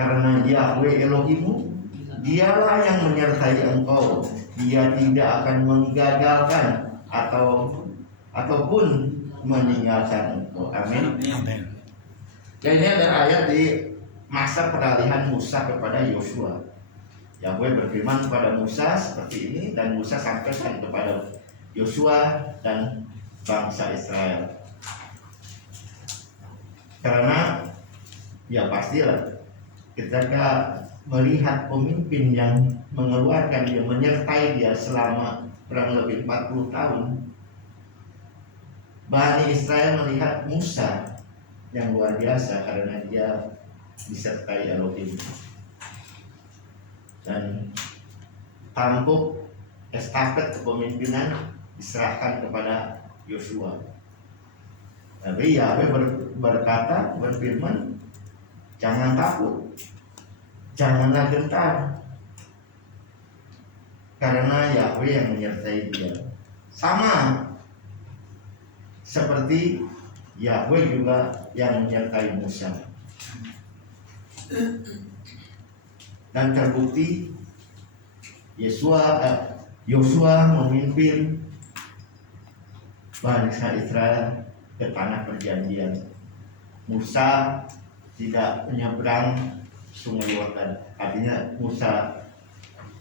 Karena Yahweh Elohimmu, dialah yang menyertai engkau. Dia tidak akan menggagalkan ataupun meninggalkan engkau. Amin. Amin. Dan ini ada ayat di masa peralihan Musa kepada Yosua. Yahweh berfirman kepada Musa seperti ini, dan Musa sampaikan kepada Yosua dan bangsa Israel. Karena ya pastilah ketika melihat pemimpin yang mengeluarkan dia, menyertai dia selama kurang lebih 40 tahun, Bani Israel melihat Musa yang luar biasa karena dia disertai Elohim. Dan tampuk estafet kepemimpinan diserahkan kepada Yosua. Tapi Yahweh berfirman, jangan takut, janganlah gentar, karena Yahweh yang menyertai dia. Sama seperti Yahweh juga yang menyertai Musa. Dan terbukti Yosua memimpin bangsa Israel ke tanah perjanjian. Musa tidak menyeberang Sungai Yordan. Artinya Musa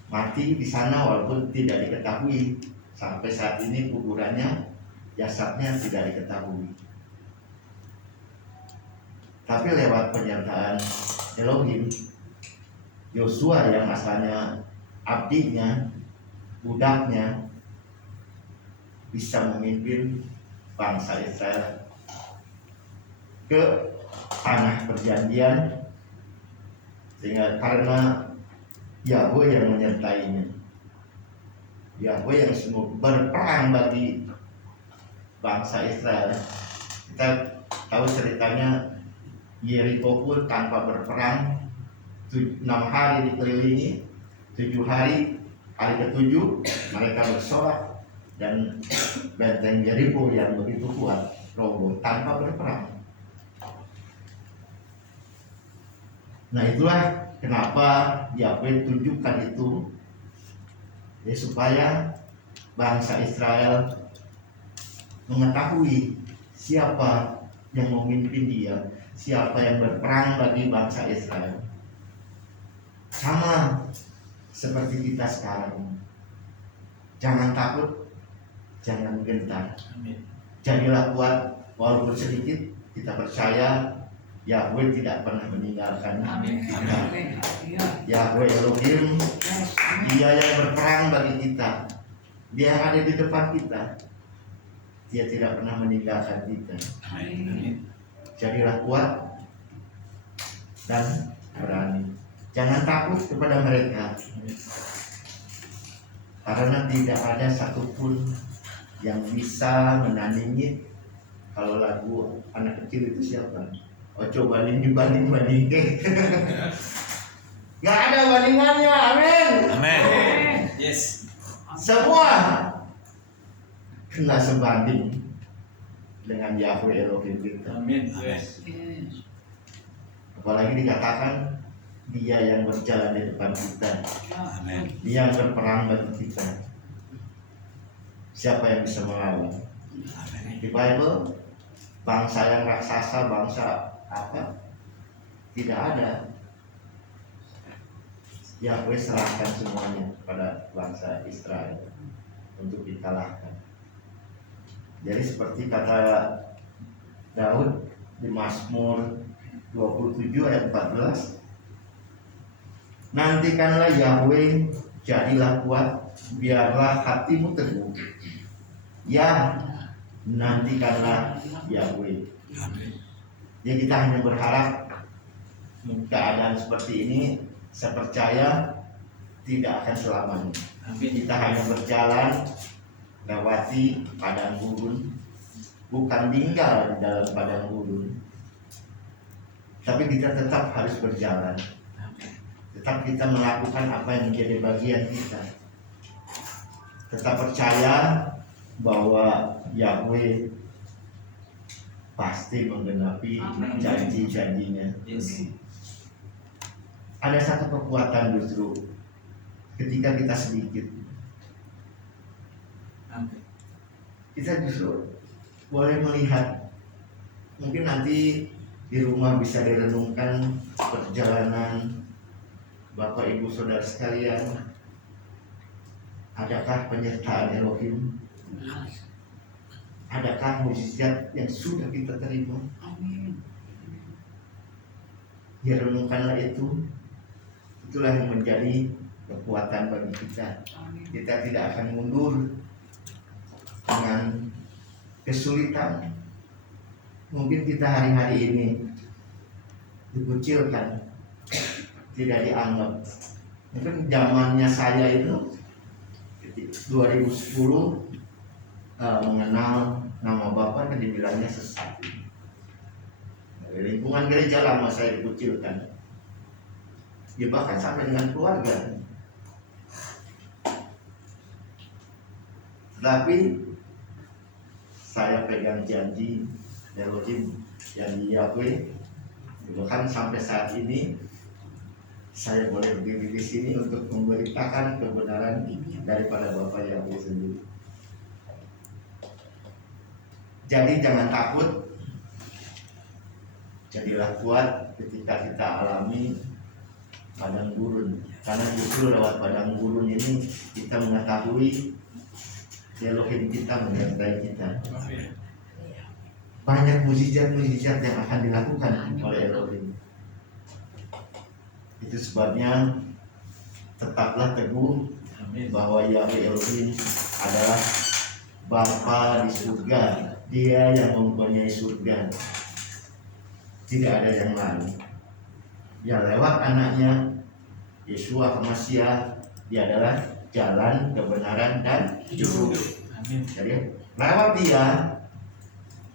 mati di sana walaupun tidak diketahui sampai saat ini kuburannya, jasadnya tidak diketahui. Tapi lewat penyertaan Elohim, Yosua yang asalnya abdinya, budaknya, bisa memimpin bangsa Israel ke tanah perjanjian, sehingga karena Yahweh yang menyertainya, Yahweh yang semua berperang bagi bangsa Israel. Kita tahu ceritanya Yeriko pun tanpa berperang 6 hari dikelilingi, 7 hari ke-7 mereka bersorak dan benteng Yeriko yang begitu kuat roboh tanpa berperang. Nah itulah kenapa Yahweh tunjukkan itu, ya, supaya bangsa Israel mengetahui siapa yang memimpin dia, siapa yang berperang bagi bangsa Israel. Sama seperti kita sekarang, jangan takut, jangan gentar. Jadilah kuat walaupun sedikit. Kita percaya Yahweh tidak pernah meninggalkan kita. Yahweh Elohim, dia yang berperang bagi kita, dia yang ada di depan kita, dia tidak pernah meninggalkan kita. Jadilah kuat dan berani. Jangan takut kepada mereka, karena tidak ada satupun yang bisa menandingi. Kalau lagu anak kecil itu siapa? Ojo banding. Gak ada bandingannya. Amin. Amin. Yes. Semua kena sebanding dengan Yahweh Elohim kita. Amin. Yes. Apalagi dikatakan dia yang berjalan di depan kita, Amin. dia yang berperang bagi kita. Siapa yang bisa melawan? Di Bible, bangsa yang raksasa, bangsa apa? Tidak ada. Yahweh serahkan semuanya kepada bangsa Israel untuk dikalahkan. Jadi seperti kata Daud di Mazmur 27 ayat 14, nantikanlah Yahweh, jadilah kuat, biarlah hatimu teguh. Ya, nantikanlah Yahweh. Ya, kita hanya berharap keadaan seperti ini, saya percaya tidak akan selamanya. Kita hanya berjalan lewati padang gurun, bukan tinggal di dalam padang gurun, tapi kita tetap harus berjalan. Tetap kita melakukan apa yang menjadi bagian kita. Tetap percaya bahwa Yahweh pasti menggenapi janji-janjinya. ada satu kekuatan justru ketika kita sedikit, Amin. kita justru boleh melihat. Mungkin nanti di rumah bisa direnungkan perjalanan Bapak Ibu Saudara sekalian. Adakah penyertaan Elohim? Adakah mukjizat yang sudah kita terima? Amin. Ya, renungkanlah itu. Itulah yang menjadi kekuatan bagi kita. Kita tidak akan mundur dengan kesulitan. Mungkin kita hari-hari ini dikucilkan, tidak dianggap. Mungkin zamannya saya itu 2010 mengenal nama Bapak dan dibilangnya sesat. Dari lingkungan gereja lama saya dikucilkan. Ya, bahkan sampai dengan keluarga. Tetapi saya pegang janji Elohim, janji Yahweh. Bahkan sampai saat ini saya boleh berdiri di sini untuk memberitakan kebenaran daripada Bapak Yahweh sendiri. Jadi jangan takut, jadilah kuat ketika kita alami padang gurun. Karena justru lewat padang gurun ini kita mengetahui Elohim kita menyertai kita. Banyak mukjizat-mukjizat yang akan dilakukan oleh Elohim. Itu sebabnya tetaplah teguh bahwa Yahweh Elohim adalah Bapa di surga. Dia yang mempunyai surga. Tidak ada yang lain. Ya, lewat anaknya Yeshua Hamasiah, dia adalah jalan, kebenaran, dan hidup. Amin. Jadi lewat dia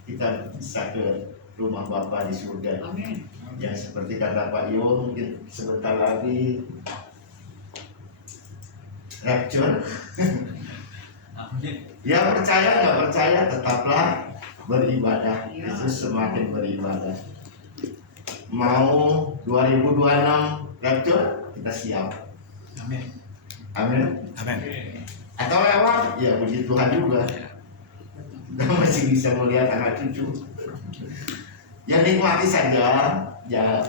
kita bisa ke rumah Bapa di surga. Amin. Ya, seperti kata Pak Yo, mungkin sebentar lagi rapture. Amin. Ya, percaya nggak percaya tetaplah beribadah. Yesus semakin beribadah. Mau 2026 rapture, kita siap. Amin. Amin. Amin. Atau lewat, ya puji Tuhan juga. Kita masih bisa melihat anak cucu. Ya, nikmati saja. Ya,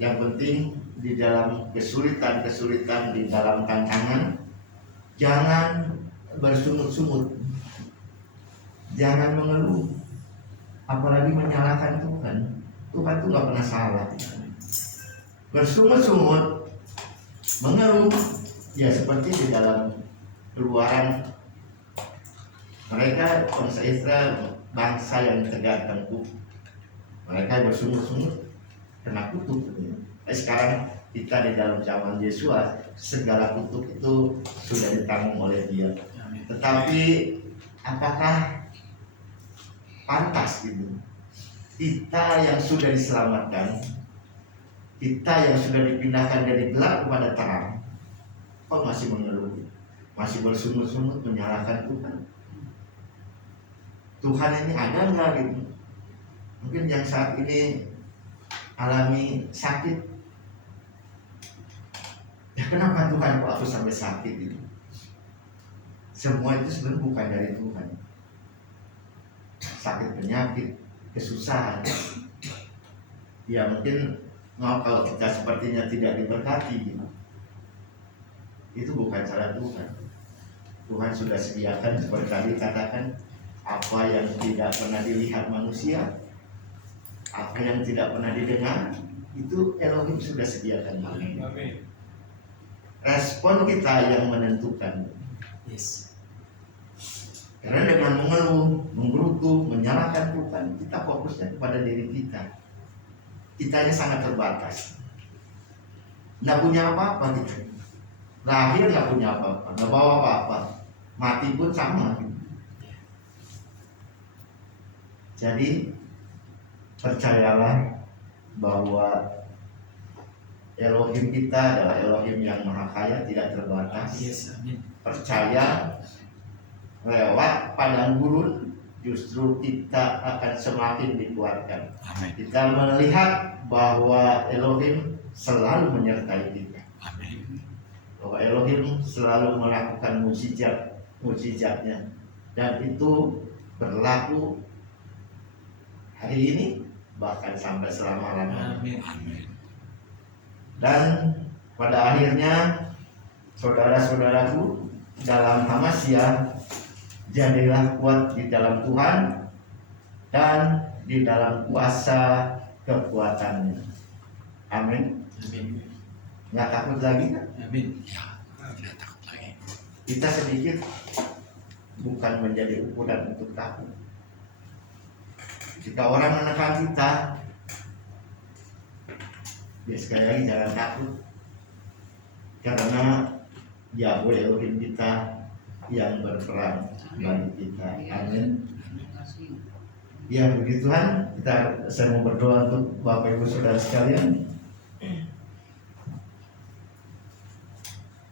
yang penting di dalam kesulitan-kesulitan, di dalam tantangan, jangan bersungut-sungut, jangan mengeluh, apalagi menyalahkan Tuhan. Tuhan itu nggak pernah salah. Bersungut-sungut, mengeluh, ya seperti di dalam Keluaran, mereka bangsa Israel, bangsa yang tegak tengkuk, mereka bersungut-sungut kena kutuk. Sekarang kita di dalam zaman Yesua, segala kutuk itu sudah ditanggung oleh Dia. Tetapi apakah pantas gitu kita yang sudah diselamatkan, kita yang sudah dipindahkan dari gelap kepada terang, kok masih mengeluh, masih bersungut-sungut menyalahkan Tuhan? Tuhan ini ada nggak gitu? Mungkin yang saat ini alami sakit, ya kenapa Tuhan kok aku sampai sakit gitu? Semua itu sebenarnya bukan dari Tuhan. Sakit, penyakit, kesusahan, ya mungkin kalau kita sepertinya tidak diberkati gitu. Itu bukan salah Tuhan. Tuhan sudah sediakan seperti tadi katakan, apa yang tidak pernah dilihat manusia, apa yang tidak pernah didengar, itu Elohim sudah sediakan. Amin. Respon kita yang menentukan. Yes. Karena dengan mengeluh, menggerutu, menyalahkan Tuhan, kita fokusnya kepada diri kita. Kitanya sangat terbatas. Nggak punya apa-apa kita. Lahir nggak punya apa-apa, nggak bawa apa-apa. Mati pun sama. Jadi percayalah bahwa Elohim kita adalah Elohim yang maha kaya, tidak terbatas. Yes. Amin. Percaya lewat padang gurun justru kita akan semakin dikuatkan. Amin. Kita melihat bahwa Elohim selalu menyertai kita. Amin. Bahwa Elohim selalu melakukan mukjizatnya, dan itu berlaku hari ini bahkan sampai selama-lamanya. Amin. Amin. Dan pada akhirnya, saudara-saudaraku dalam Hamasya, jadilah kuat di dalam Tuhan dan di dalam kuasa kekuatannya. Amin. Amin. Nggak takut lagi kan? Amin. Ya, tidak takut lagi. Kita sedikit bukan menjadi ukuran untuk takut. Jika orang menekan kita, ya sekali lagi jangan takut, karena Yahweh Elohim kita yang berperan bagi kita. Amin. Ya puji Tuhan, saya mau berdoa untuk Bapak Ibu Saudara sekalian.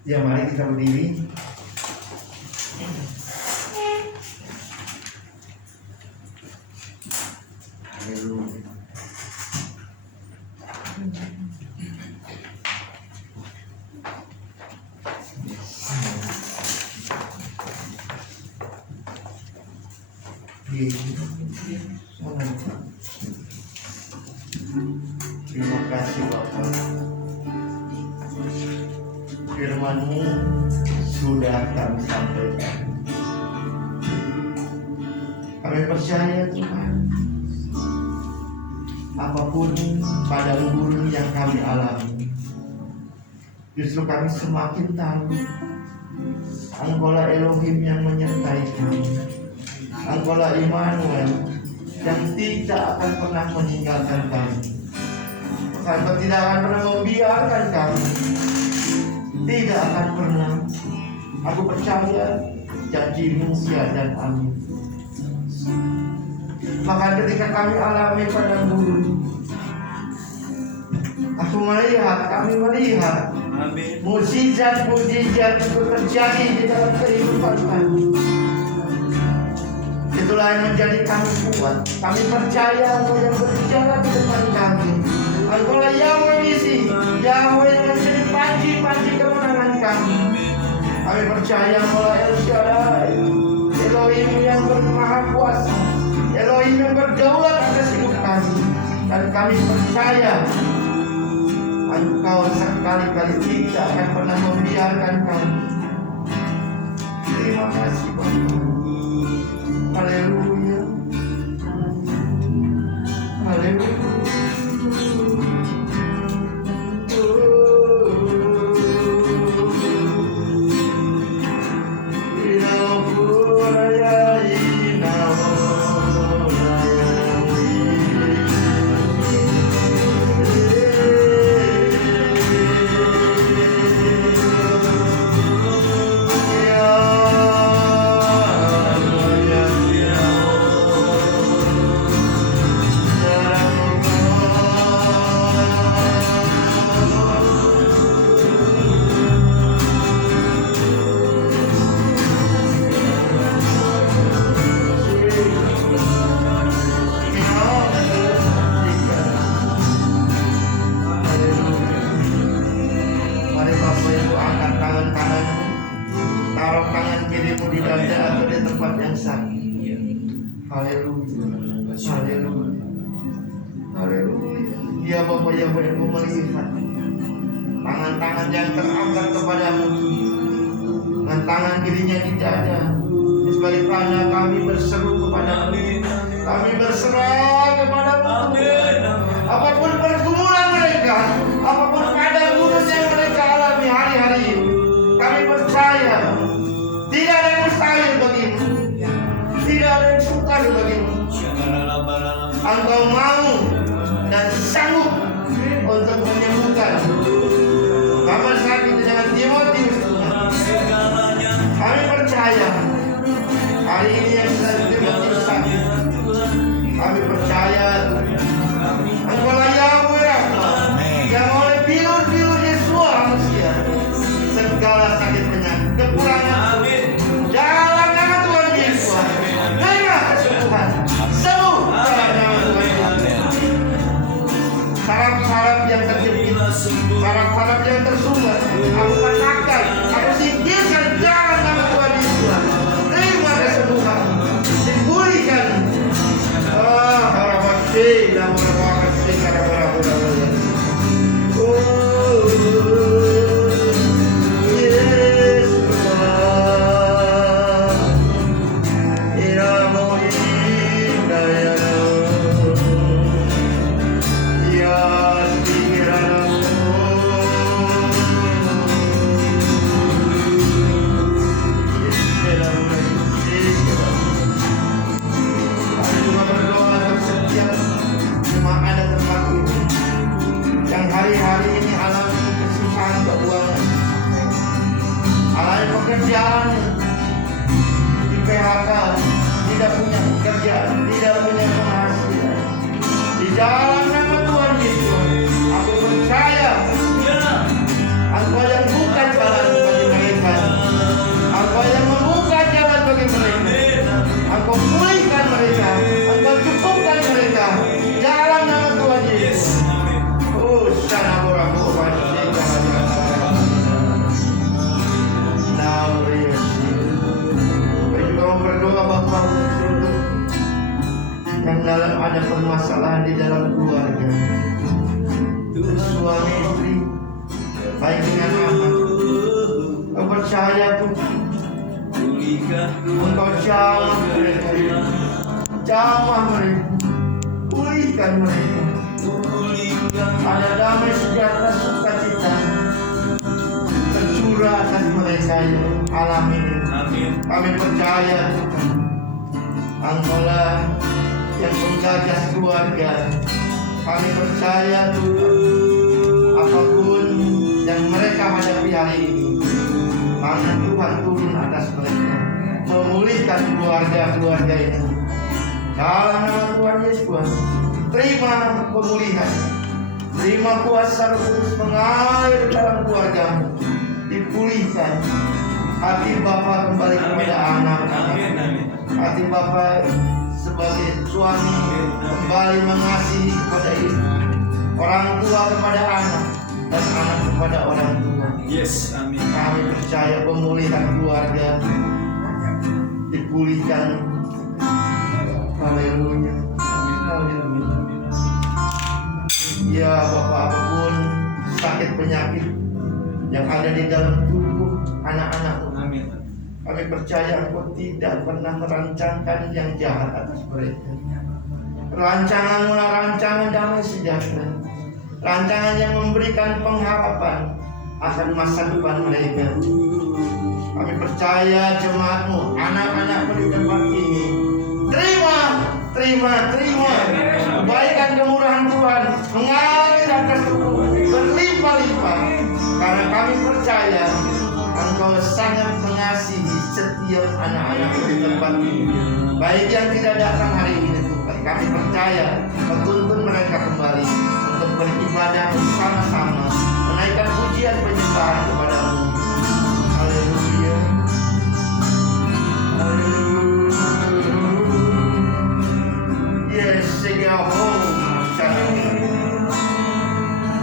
Ya mari kita berdiri. Haleluya. Terima kasih Bapak. Firman-Mu sudah kami sampaikan. Kami percaya Tuhan, apapun padang gurun yang kami alami, justru kami semakin tahu Engkaulah Elohim yang menyertai kami. Engkaulah Immanuel yang tidak akan pernah meninggalkan kami. Engkau tidak akan pernah membiarkan kami. Tidak akan pernah. Aku percaya janji-Mu ya dan amin. Maka ketika kami alami padang gurun, kami melihat mukjizat itu terjadi di dalam kehidupan kami. Itulah yang menjadi kami kuat. Kami percaya Engkau yang berjalan di depan kami. Engkaulah Yahweh isi, Yahweh yang menjadi panji kemenangan kami. Kami percaya Engkaulah El Shaddai, Elohim yang bermaha kuasa, Elohim yang berdaulat atas hidup kami. Dan kami percaya Engkau sekali-kali tidak akan pernah membiarkan kami. Terima kasih Bapak. Haleluya. Haleluya. Ya Bapak yang boleh melihat tangan-tangan yang terangkat kepadamu, dengan tangan kirinya di dada, sebagaimana kami berseru kepadamu, kami berserah kepadamu. Apapun pergumulan mereka, apapun padang gurun yang mereka alami hari-hari ini, kami percaya tidak ada yang mustahil bagimu, tidak ada yang sukar bagimu. Engkau mau dan sanggup untuk menyembuhkan kamar sakit dengan Timotius. Kami percaya hari ini yang sedang Timotius sakit, kami percaya Harap-harap yang tersumbat aku katakan, aku singkirkan jalan nama Tuhan Yesus. Terima kesembuhan, dipulihkan. Harapan dan harapan hari-hari ini alami kesusahan keuangan, alami pekerjaan, di PHK, tidak punya pekerjaan, tidak punya penghasilan. Di dalam nama Tuhan Yesus, aku percaya Engkau yang buka jalan bagi mereka, Engkau yang membuka jalan bagi mereka, Engkau pulihkan mereka, Engkau cukupkan mereka. Dalam nama Tuhan Yesus. Berdoa Bapa untuk yang dalam ada permasalahan di dalam keluarga, suami istri, baik dengan anak. Kau percaya Tuhan, Engkau jamah mereka, pulihkan mereka. Ada damai sejahtera sukacita tercurah atas mereka yang alami. Kami percaya Engkaulah yang menggagas keluarga. Kami percaya Tuhan, apapun yang mereka hadapi hari ini, tangan Tuhan turun atas mereka, memulihkan keluarga-keluarga ini. Dalam nama Tuhan Yesus, terima pemulihan, terima kuasa Roh Kudus mengalir dalam keluargamu, dipulihkan. Hati Bapa kembali kepada anak-anak. Hati Bapa sebagai suami kembali mengasihi kepada ibu, orang tua kepada anak, dan anak kepada orang tua. Yes, amin. Kami percaya pemulihan keluarga dipulihkan. Haleluya. Haleluya. Ya Bapa, apapun sakit penyakit yang ada di dalam tubuh anak-anak, kami percaya Engkau tidak pernah merancangkan yang jahat atas mereka. Rancangan-Mu rancangan damai sejahtera, rancangan yang memberikan pengharapan akan masa depan mereka. Kami percaya jemaat-Mu, anak-anak-Mu di tempat ini, terima kebaikan kemurahan Tuhan mengalir atas tubuh berlimpah-limpah, karena kami percaya Engkau sangat mengasihi setiap anak-anak di tempat ini, baik yang tidak datang hari ini Tuhan. Kami percaya menuntun mereka kembali untuk beribadah bersama-sama, menaikkan pujian penyembahan kepada-Mu. Haleluya. Yes,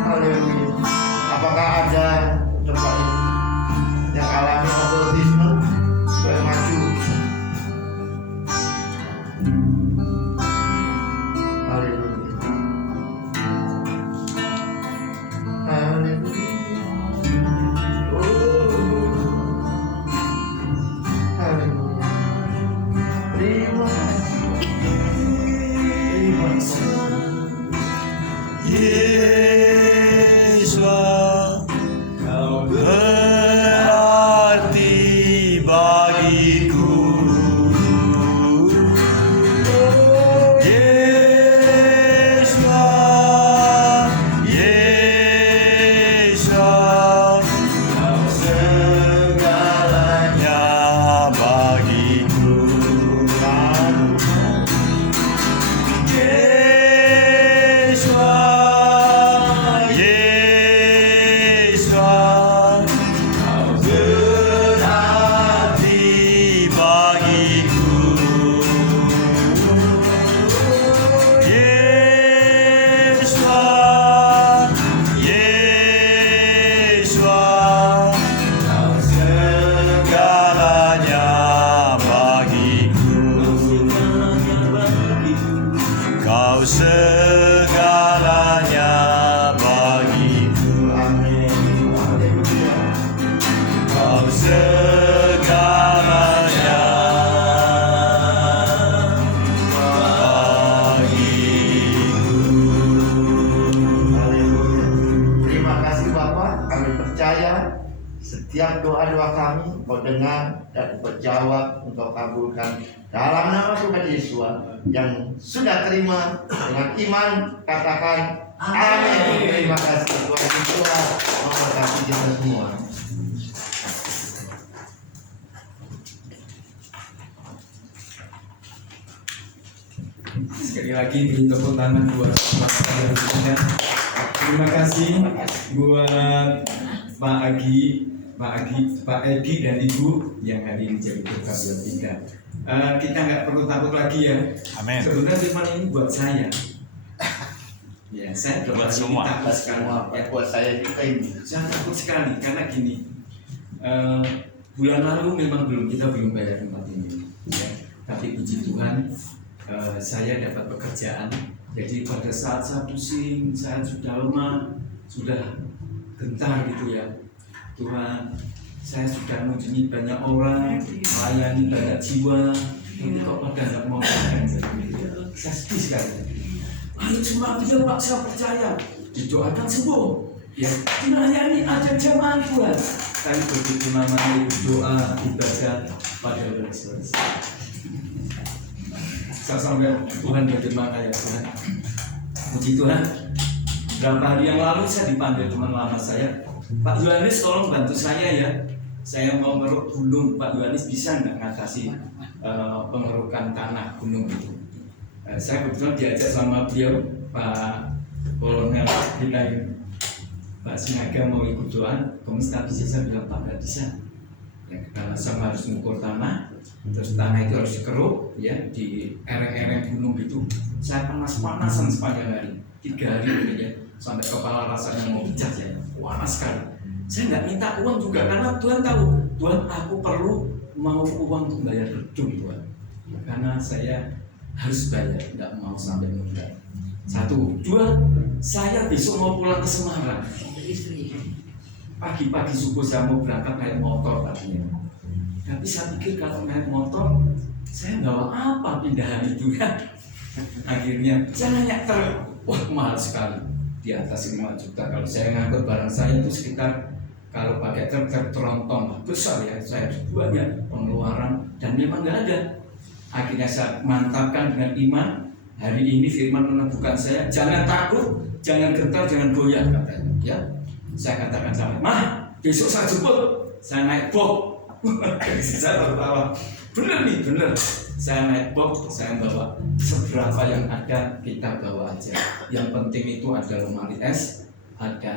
haleluya. Apakah ada tempat ini yang alami autisme? Boleh maju. Haleluya. percaya setiap doa-doa kami Kau dengar dan Kau jawab untuk kabulkan dalam nama Tuhan Yesus yang sudah terima dengan iman katakan amin. Terima kasih Tuhan Yesus memberkati kita semua. Sekali lagi beri tepuk tangan buat Pak Agi. Terima kasih buat Pak Edi dan Ibu yang hari ini jadi berkat buat kita. Kita nggak perlu takut lagi ya. Amin. Sebenarnya firman ini buat saya. Ya, saya Buat berkali semua. takut sekali. Buat saya juga ini. Saya takut sekali karena gini. Bulan lalu memang kita belum bayar tempat ini. Ya. Tapi puji Tuhan, saya dapat pekerjaan. Jadi pada saat saya pusing, saya sudah lemah, sudah gentar gitu ya. Tuhan, saya sudah mengunjungi banyak orang, melayani banyak jiwa, tapi kok pada nggak mau makan. Saya sedih sekali. Ayo cuma dia Pak, saya percaya didoakan sembuh. Ya, melayani ada jamaah Tuhan. Tapi begitu namanya doa ibadah pada selesai. Saya sampai Tuhan berterima kasih Tuhan. Puji Tuhan. Berapa hari yang lalu saya dipanggil teman lama saya, Pak Yohanes tolong bantu saya ya. Saya mau ngeruk gunung, Pak Yohanes bisa nggak ngatasi pengerukan tanah gunung itu? Saya kebetulan diajak sama beliau, Pak Kolonel Bilain, Pak Sinaga mau ikut doa, kemudian bisa saya bilang Pak nggak bisa. Ya, karena saya harus mengukur tanah, terus tanah itu harus dikeruk ya di ereng-ereng gunung gitu. Saya panas-panasan sepanjang hari, 3 hari ya, sampai kepala rasanya mau pecah ya, panas sekali. Saya nggak minta uang juga karena Tuhan tahu, Tuhan aku perlu mau uang untuk bayar gedung Tuhan, karena saya harus bayar, nggak mau sampai menunda. 1, 2, saya besok mau pulang ke Semarang. Pagi-pagi subuh saya mau berangkat naik motor tadinya. Tapi saya pikir kalau naik motor, saya bawa apa pindahan itu kan? Akhirnya saya nanya wah mahal sekali, di atas 5 juta. Kalau saya ngangkut barang saya itu sekitar, kalau pakai truk tronton besar ya, saya harus banyak pengeluaran dan memang nggak ada. Akhirnya saya mantapkan dengan iman. Hari ini firman meneguhkan saya, jangan takut, jangan gentar, jangan goyah katanya. Ya, saya katakan sama Mah, besok saya jemput, saya naik box. Saya tertawa, bener nih, bener. Saya naik box, saya bawa seberapa yang ada kita bawa aja. Yang penting itu ada lemari es, ada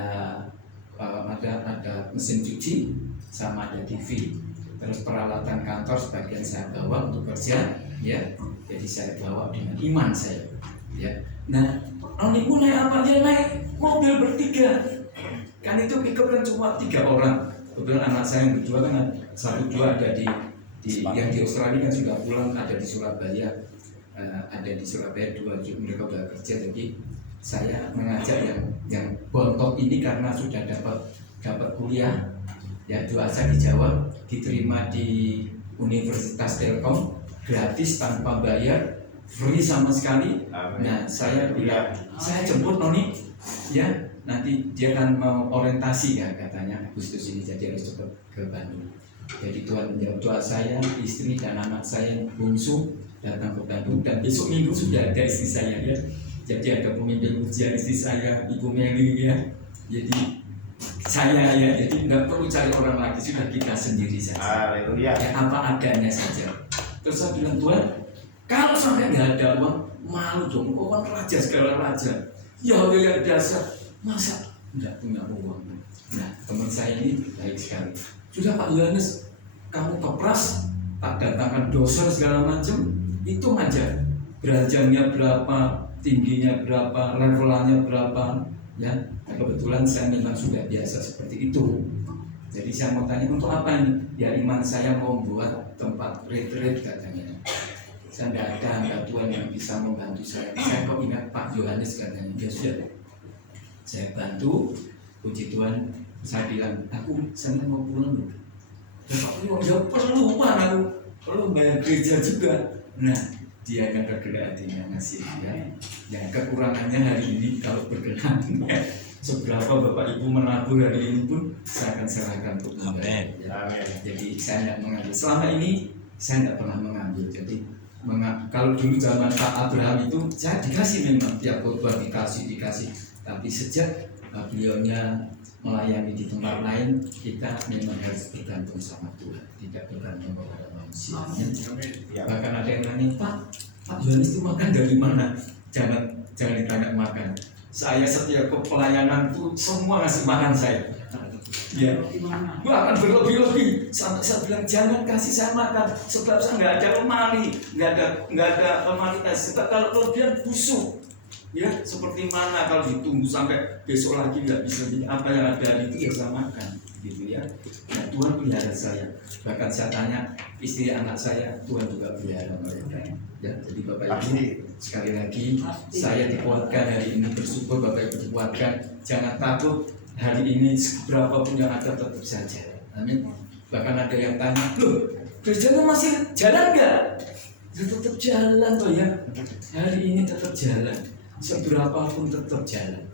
mesin cuci, sama ada TV. Terus peralatan kantor sebagian saya bawa untuk kerja, ya. Jadi saya bawa dengan iman saya, ya. Nah, Oniku naik apa? Dia naik mobil bertiga. Kan itu pickup kan cuma 3 orang. Kebetulan anak saya yang berdua kan 1, 2 ada di yang di Australia kan sudah pulang, ada di Surabaya, 2 mereka udah kerja. Jadi saya mengajak yang bontot ini karena sudah dapat kuliah, ya doa saya dijawab, diterima di Universitas Telkom gratis tanpa bayar, free sama sekali. Nah saya bilang saya jemput Noni, ya nanti dia kan mau orientasi ya katanya Agustus ini, jadi harus cepat ke Bandung. Jadi Tuhan menjawab doa saya, istri dan anak saya yang bungsu datang ke Bandung, dan besok minggu sudah ada istri saya ya. Jadi ada pemimpin ujian istri saya, Ibu Meli ya. Jadi saya ya, jadi nggak perlu cari orang lagi, sudah kita sendiri saja. Haleluya. Ya apa adanya saja. Terus saya bilang Tuhan, kalau sampai nggak ada uang, malu dong, kau kan raja segala raja. Ya dasar, masa nggak punya uang? Nah teman saya ini baik sekali. Sudah Pak Yohanes, kamu kepras, tak datangkan dosa segala macam, hitung aja derajatnya berapa, tingginya berapa, levelannya berapa, ya. Nah, kebetulan saya memang sudah biasa seperti itu. Jadi saya mau tanya untuk apa ini? Ya iman saya mau buat tempat retreat katanya. Saya tidak ada hamba Tuhan yang bisa membantu saya. Saya kok ingat Pak Yohanes katanya. Ya sudah, saya bantu. Puji Tuhan, saya bilang saya mau pulang. Ya Pak ya perlu uang, aku perlu bayar gereja juga. Nah dia yang bergerak hatinya ngasih ya. Yang kekurangannya hari ini kalau berkenan seberapa Bapak Ibu menabur hari ini pun saya akan serahkan untuk Anda. Amin. Ya. Jadi saya tidak mengambil. Selama ini saya tidak pernah mengambil. Jadi kalau dulu zaman Pak Abraham itu saya dikasih, memang tiap khotbah dikasih. Tapi sejak beliaunya melayani di tempat lain, kita memang harus bergantung sama Tuhan, tidak bergantung kepada manusia. Bahkan ada yang nanya, Pak Yohanes itu makan dari mana? Jangan ditanya makan. Saya setiap ke pelayanan itu semua ngasih makan saya. Ya, bahkan berlebih-lebih sampai saya bilang jangan kasih saya makan, sebab saya nggak ada lemari, nggak ada lemari sebab kalau kelebihan busuk. Ya, seperti mana kalau ditunggu sampai besok lagi nggak bisa, apa yang ada hari itu ya saya makan, gitu ya. Nah, Tuhan pelihara saya. Bahkan saya tanya istri anak saya, Tuhan juga pelihara mereka. Ya, jadi Bapak Ibu sekali lagi saya dikuatkan hari ini, bersyukur Bapak Ibu dikuatkan. Jangan takut, hari ini berapapun yang ada tetap saja. Amin. Bahkan ada yang tanya, loh, gerjanya masih jalan nggak? Ya, tetap jalan toh ya. Hari ini tetap jalan. Seberapapun tetap jalan.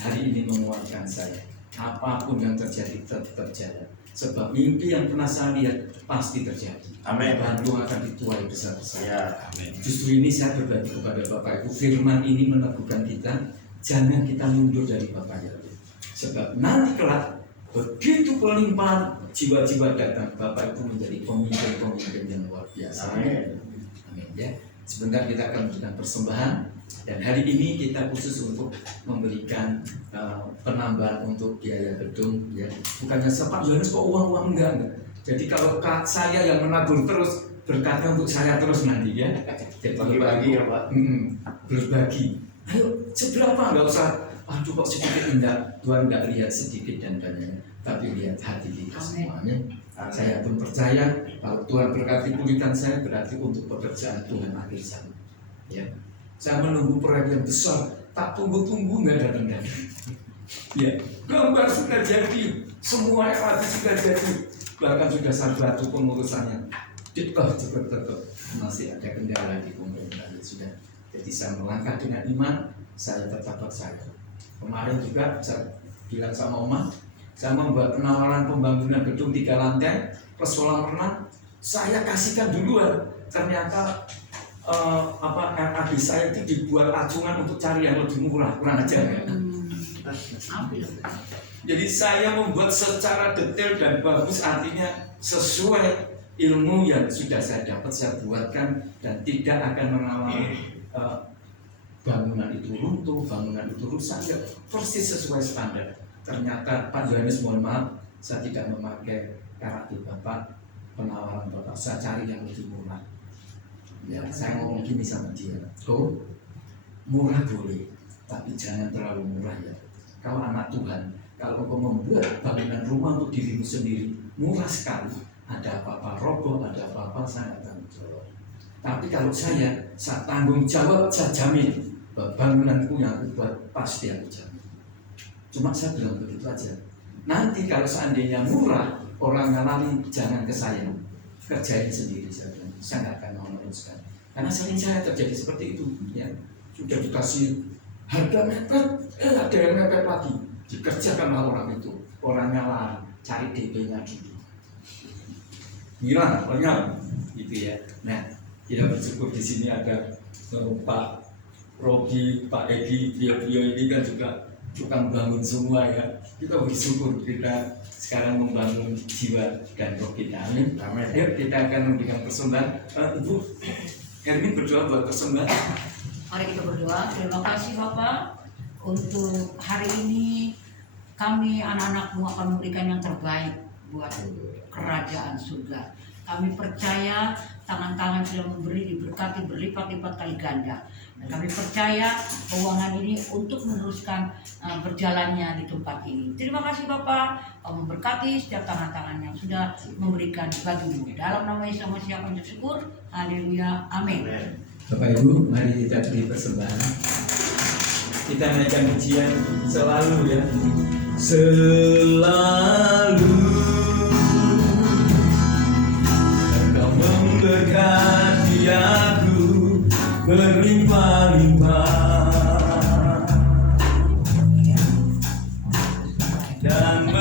Hari ini menguatkan saya. Apapun yang terjadi tetap jalan. Sebab mimpi yang pernah saya lihat pasti terjadi. Amin. Bandung akan dituai besar-besar. Ya. Amin. Justru ini saya berbagi kepada Bapak Ibu. Firman ini meneguhkan kita, jangan kita mundur dari Bapak Ibu. Sebab nanti kelak begitu pelimpahan jiwa-jiwa datang, Bapak Ibu menjadi pemimpin-pemimpin yang luar biasa. Amin. Amin ya. Sebentar kita akan memberikan persembahan. Dan hari ini kita khusus untuk memberikan penambahan untuk biaya gedung, ya. Bukannya Pak Yohanes kok uang enggak. Jadi kalau saya yang menabung terus, berkatnya untuk saya terus nanti, ya. Jadi bagi-bagi ya Pak. Berbagi. Ayo seberapa, nggak usah. Aduh kok sedikit, enggak. Tuhan enggak lihat sedikit dan banyak, tapi lihat hati kita semuanya. Saya pun percaya kalau Tuhan berkati pulihkan saya, berarti untuk pekerjaan Tuhan akhir zaman. Ya. Saya menunggu proyek yang besar, tak tunggu-tunggu nggak datang. Ya, gambar sudah jadi, semua yang sudah jadi, bahkan sudah satu pengurusannya. Tetap masih ada kendala di pemerintah sudah. Jadi saya melangkah dengan iman, saya tetap percaya. Kemarin juga saya bilang sama Oma, saya membuat penawaran pembangunan gedung 3 lantai plus kolam renang, saya kasihkan duluan. Ternyata RAB saya itu dibuat acungan untuk cari yang lebih murah, kurang ajar ya. Jadi saya membuat secara detail dan bagus, artinya sesuai ilmu yang sudah saya dapat, saya buatkan dan tidak akan mengalami bangunan itu runtuh, bangunan itu rusak, ya persis sesuai standar. Ternyata Pak Yohanes, mohon maaf, saya tidak memakai karakter Bapak, penawaran Bapak, saya cari yang lebih murah. Ya, saya ngomong gini sama dia, murah boleh, tapi jangan terlalu murah ya. Kau anak Tuhan, kalau kau membuat bangunan rumah untuk dirimu sendiri, murah sekali. Ada apa-apa roboh, ada apa-apa saya tanggung jawab. Tapi kalau saya tanggung jawab, saya jamin bangunanku yang aku buat pasti aku jamin. Cuma saya bilang begitu aja. Nanti kalau seandainya murah, orang ngalami jangan ke saya, kerjain sendiri saya bilang. Saya nggak akan mau meneruskan. Karena sering saya terjadi seperti itu, ya. Sudah dikasih harga mepet, ada yang mepet lagi, dikerjakanlah orang itu. Orangnya lari, cari DP-nya dulu. Gila, lenyap, gitu ya. Nah, kita bersyukur di sini ada Pak Robi, Pak Egi, beliau ini kan juga tukang bangun semua ya. Kita bersyukur kita sekarang membangun jiwa dan roh kita. Amin. Amin. Yuk kita akan memberikan persembahan. Ibu Hermin berdoa buat persembahan. Mari kita berdoa. Terima kasih Bapak untuk hari ini kami anak-anakmu akan memberikan yang terbaik buat kerajaan surga. Kami percaya tangan-tangan sudah memberi, diberkati berlipat-lipat kali ganda. Dan kami percaya keuangan ini untuk meneruskan berjalannya di tempat ini. Terima kasih Bapak, Kau memberkati setiap tangan-tangan yang sudah memberikan bagimu. Dalam nama Yesus kami siap bersyukur. Haleluya. Amin. Bapak Ibu, mari kita beri persembahan. Kita naikkan pujian selalu ya. Selalu Engkau memberkati aku berlimpah-limpah. Amin.